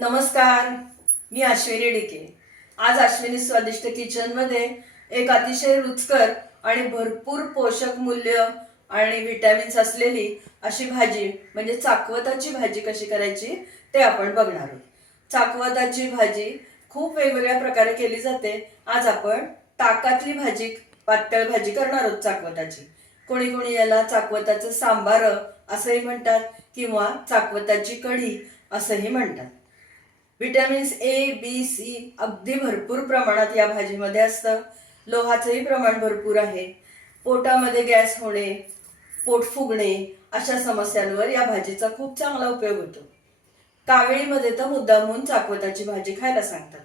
नमस्कार मी अश्विनी डिके. आज अश्विनी स्वादिष्ट किचनमध्ये एक अतिशय रुचकर आणि भरपूर पोषक मूल्य आणि व्हिटॅमिन्स असलेली अशी भाजी म्हणजे चाकवताची भाजी कशी करायची ते आपण बघणार आहोत. चाकवताची भाजी खूप वेगवेगळ्या प्रकारे केली जाते. आज आपण ताकातली भाजी पातळ भाजी करणार आहोत चाकवताची. कोणी कोणी याला चाकवताचं सांबार असंही म्हणतात किंवा चाकवताची कढी असंही म्हणतात. व्हिटॅमिन्स ए बी सी अगदी भरपूर प्रमाणात या भाजीमध्ये असतं. लोहाचंही प्रमाण भरपूर आहे. पोटामध्ये गॅस होणे पोट फुगणे अशा समस्यांवर या भाजीचा खूप चांगला उपयोग होतो. कावेळीमध्ये तर मुद्दामून चाकवताची भाजी खायला सांगतात.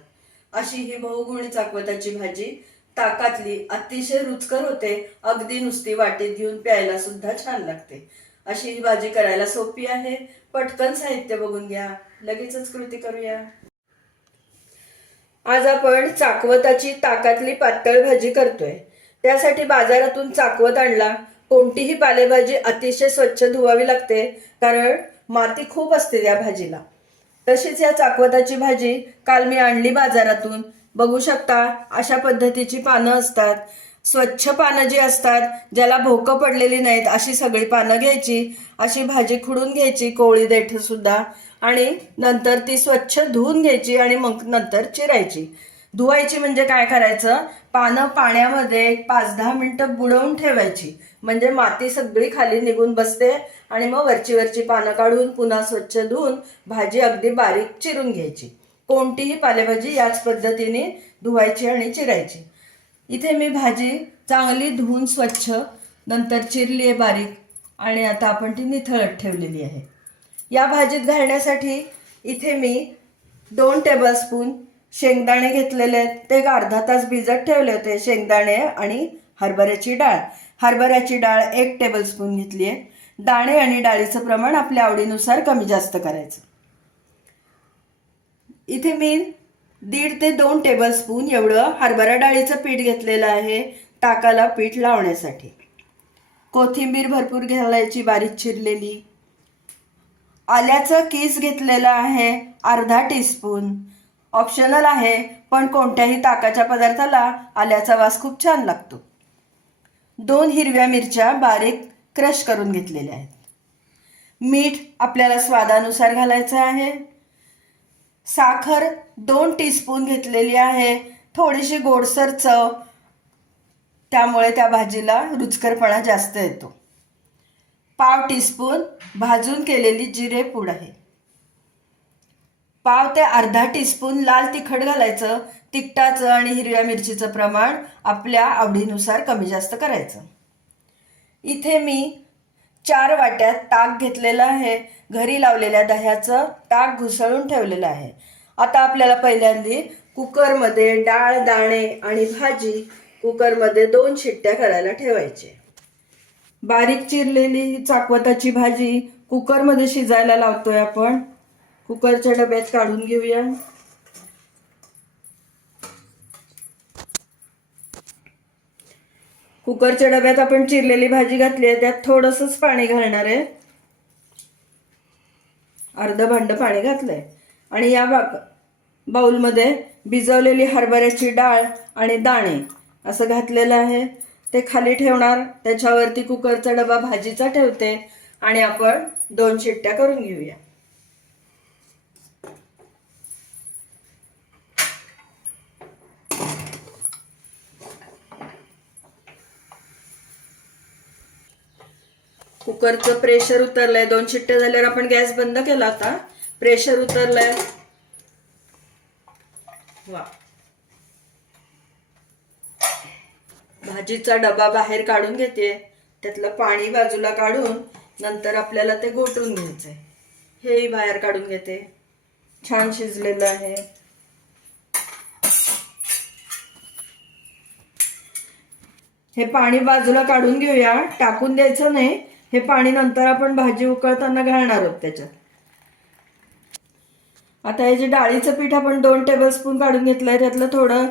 अशी ही बहुगुणी चाकवताची भाजी ताकातली अतिशय रुचकर होते अगदी नुसती वाटीत घेऊन प्यायला सुद्धा छान लागते. अशी ही भाजी करायला सोपी आहे. पटकन साहित्य बघून घ्या. लगेचच कृती करूया. आज आपण चाकवताची ताकातली पातळ भाजी करतोय. त्यासाठी बाजारातून चाकवत आणला. कोणतीही पालेभाजी अतिशय स्वच्छ धुवावी लागते कारण माती खूप असते त्या भाजीला. तशीच या चाकवताची भाजी काल मी आणली बाजारातून. बघू शकता अशा पद्धतीची पानं असतात. स्वच्छ पानं जी असतात ज्याला भोकं पडलेली नाहीत अशी सगळी पानं घ्यायची. अशी भाजी खुडून घ्यायची कोवळी देठ सुद्धा. आणि नंतर ती स्वच्छ धुवून घ्यायची आणि मग नंतर चिरायची. धुवायची म्हणजे काय करायचं? पानं पाण्यामध्ये एक पाच दहा मिनिटं बुडवून ठेवायची. म्हणजे माती सगळी खाली निघून बसते आणि मग वरची वरची पानं काढून पुन्हा स्वच्छ धुवून भाजी अगदी बारीक चिरून घ्यायची. कोणतीही पालेभाजी याच पद्धतीने धुवायची आणि चिरायची. इथे मी भाजी चांगली धुवून स्वच्छ नंतर चिरली आहे बारीक आणि आता आपण ती निथळत ठेवलेली आहे. या भाजीत घालण्यासाठी इथे मी दोन टेबलस्पून शेंगदाणे घेतलेले आहेत. ते एक अर्धा तास भिजत ठेवले होते. शेंगदाणे आणि हरभऱ्याची डाळ. हरभऱ्याची डाळ एक टेबलस्पून घेतली आहे. दाणे आणि डाळीचं प्रमाण आपल्या आवडीनुसार कमी जास्त करायचं. इथे मी दीड ते दोन टेबलस्पून एवढं हरभरा डाळीचं पीठ घेतलेलं आहे. ताकाला पीठ लावण्यासाठी. कोथिंबीर भरपूर घालायची बारीक चिरलेली. आल्याचं किस घेतलेलं आहे अर्धा टीस्पून ऑप्शनल आहे पण कोणत्याही ताकाच्या पदार्थाला आल्याचा वास खूप छान लागतो. दोन हिरव्या मिरच्या बारीक क्रश करून घेतलेल्या आहेत. मीठ आपल्याला स्वादानुसार घालायचं आहे. साखर दोन टीस्पून घेतलेली आहे. थोडीशी गोडसर चव. त्यामुळे त्या भाजीला रुचकरपणा जास्त येतो. पाव टीस्पून भाजून केलेली जिरे पूड आहे. पाव ते अर्धा टीस्पून लाल तिखट घालायचं. तिखटाचं आणि हिरव्या मिरचीचं प्रमाण आपल्या आवडीनुसार कमी जास्त करायचं. इथे मी चार वाट्यात ताक घेतलेलं आहे. घरी लावलेल्या दह्याचं ताक घुसळून ठेवलेलं आहे. आता आपल्याला पहिल्यांदी कुकरमध्ये डाळ दाणे आणि भाजी कुकरमध्ये दोन शिट्ट्या करायला ठेवायचे. बारीक चिरलेली चाकवताची भाजी कुकरमध्ये शिजायला लावतोय आपण. कुकरच्या डब्यात काढून घेऊया. कुकरच्या डब्यात आपण चिरलेली भाजी घातली आहे. त्यात थोडंसंच पाणी घालणार आहे. अर्ध भांड पाणी घातलंय. आणि या बा बाऊलमध्ये भिजवलेली हरभऱ्याची डाळ आणि दाणे असं घातलेलं आहे. ते खाली ठेवणार त्याच्यावरती कुकरचा डबा भाजीचा ठेवते आणि आपण दोन शिट्ट्या करून घेऊया. कुकरचं प्रेशर उतरलंय. दोन शिट्ट्या झाल्यावर आपण गॅस बंद केला होता. प्रेशर उतरलंय. वा. भाजीचा डबा बाहेर काढून घेते. त्यातलं पाणी बाजूला काढून नंतर आपल्याला ते घोटून घ्यायचंय. हेही बाहेर काढून घेते. छान शिजलेलं आहे. हे पाणी बाजूला काढून घेऊया. टाकून द्यायचं नाही. हे पाणी नंतर आपण भाजी उकळताना घालणार आहोत त्याच्यात. आता हे जे डाळीचं पीठ आपण दोन टेबलस्पून काढून घेतलंय त्यातलं थोडं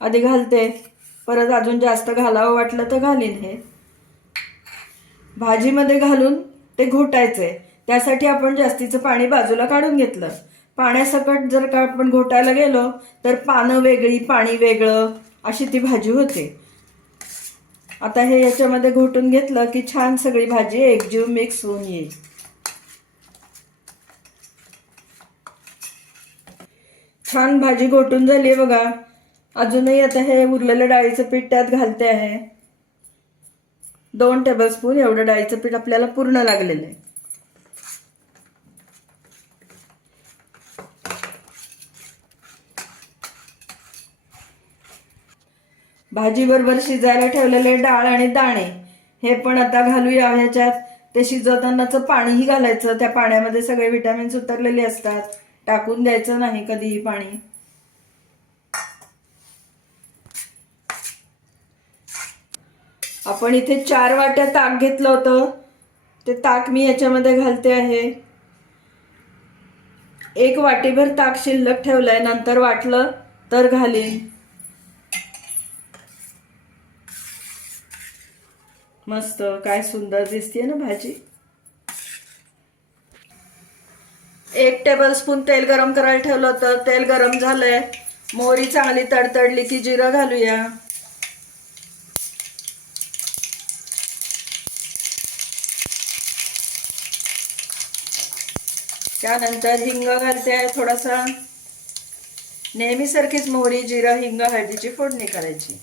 आधी घालते. परत अजून जास्त घालावं वाटलं तर घालीन हे. भाजीमध्ये घालून ते घोटायचंय. त्यासाठी आपण जास्तीचं पाणी बाजूला काढून घेतलं. पाण्यासकट जर का आपण घोटायला गेलो तर पानं वेगळी पाणी वेगळं अशी ती भाजी होते. आता हे याच्यामध्ये घोटून घेतलं की छान सगळी भाजी एकजीव मिक्स होऊन येईल. छान भाजी घोटून झाली आहे बघा. अजूनही आता हे उरलेलं डाळीचं पीठ त्यात घालते आहे. दोन टेबलस्पून एवढं डाळीचं पीठ आपल्याला पूर्ण लागलेलं आहे. भाजी बरोबर शिजायला ठेवलेले डाळ आणि दाणे हे पण आता घालूया. ह्याच्यात ते शिजवतानाचं पाणीही घालायचं. त्या पाण्यामध्ये सगळे विटॅमिन्स उतरलेले असतात. टाकून द्यायचं नाही कधीही पाणी. आपण इथे चार वाट्या ताक घेतलं होतं. ते ताक मी याच्यामध्ये घालते आहे. एक वाटीभर ताक शिल्लक ठेवलंय नंतर वाटलं तर घालीन. मस्त काय सुंदर दिसते ना भाजी. एक टेबल स्पून तेल गरम करायला ठेवलं होतं. तेल गरम झालंय. मोहरी चांगली तडतडली की जिरं घालूया. त्यानंतर हिंग घालते आहे थोडासा. नेहमीसारखीच मोहरी जिरा हिंग हळदीची फोडणी करायची.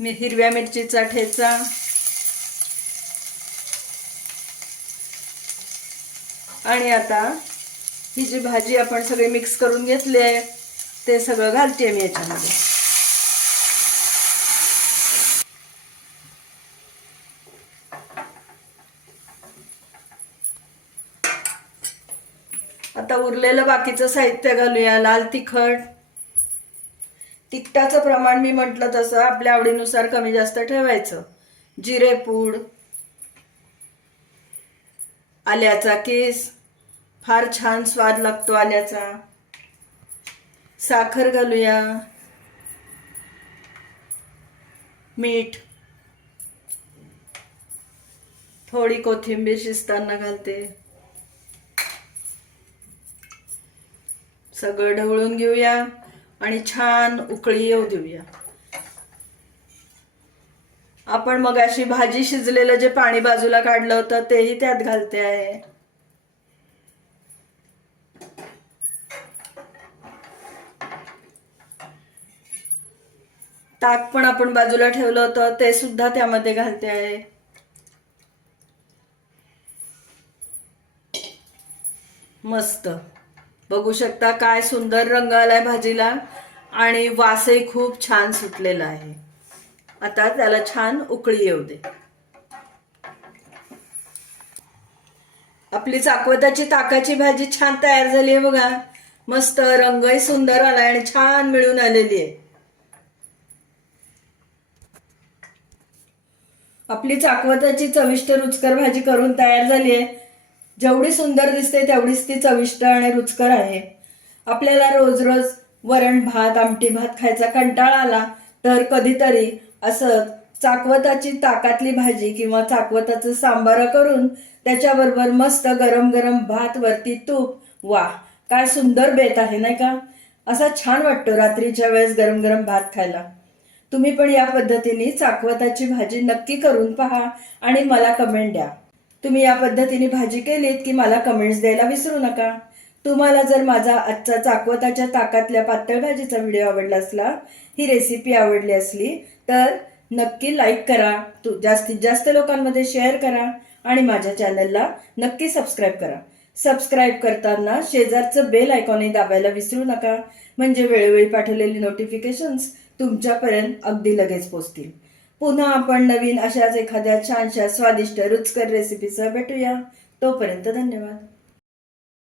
मी हिरव्या मिरचीचा ठेचा. आणि आता ही जी भाजी आपण सगळी मिक्स करून घेतली आहे ते सगळं घालते मी याच्यामध्ये. उरलेलं बाकीचं साहित्य घालूया. लाल तिखट. तिखटाचं प्रमाण मी म्हटलं तसं आपल्या आवडीनुसार कमी जास्त ठेवायचं. जिरेपूड आल्याचा केस. फार छान स्वाद लागतो आल्याचा. साखर घालूया. मीठ. थोडी कोथिंबीर शिजताना घालते. सगळं ढवळून घेऊया आणि छान उकळी येऊ देऊया. आपण मग अशी भाजी शिजलेलं जे पाणी बाजूला काढलं होतं तेही त्यात घालते आहे. ताक पण आपण बाजूला ठेवलं होतं ते सुद्धा त्यामध्ये घालते आहे. मस्त. बघू शकता काय सुंदर रंग आलाय भाजीला. आणि वासही खूप छान सुटलेला आहे. आता त्याला छान उकळी येऊ दे. आपली चाकवताची ताकाची भाजी छान तयार झाली आहे बघा. मस्त रंगही सुंदर आलाय आणि छान मिळून आलेली आहे. आपली चाकवताची चविष्ट रुचकर भाजी करून तयार झाली आहे. जेवढी सुंदर दिसते तेवढीच ती चविष्ट आणि रुचकर आहे. आपल्याला रोज रोज वरण भात आमटी भात खायचा कंटाळा आला तर कधीतरी असं चाकवताची ताकातली भाजी किंवा चाकवताचं सांबार करून त्याच्याबरोबर मस्त गरम गरम भात वरती तूप वा काय सुंदर बेत आहे नाही का? असा छान वाटतो रात्रीच्या वेळेस गरम गरम भात खायला. तुम्ही पण या पद्धतीने चाकवताची भाजी नक्की करून पहा आणि मला कमेंट द्या. तुम्ही या पद्धतीने भाजी केलीत की मला कमेंट्स द्यायला विसरू नका. तुम्हाला जर माझा आजचा चाकवताच्या ताकातल्या पातळ भाजीचा व्हिडिओ आवडला असला ही रेसिपी आवडली असली तर नक्की लाईक करा. तू जास्तीत जास्त लोकांमध्ये शेअर करा आणि माझ्या चॅनलला नक्की सबस्क्राईब करा. सबस्क्राईब करताना शेजारचं बेल आयकॉनही दाबायला विसरू नका. म्हणजे वेळोवेळी पाठवलेली नोटिफिकेशन्स तुमच्यापर्यंत अगदी लगेच पोचतील. पुन्हा आपण नवीन अशाच एखाद्या छानशा स्वादिष्ट रुचकर रेसिपीसह भेटूया. तोपर्यंत धन्यवाद.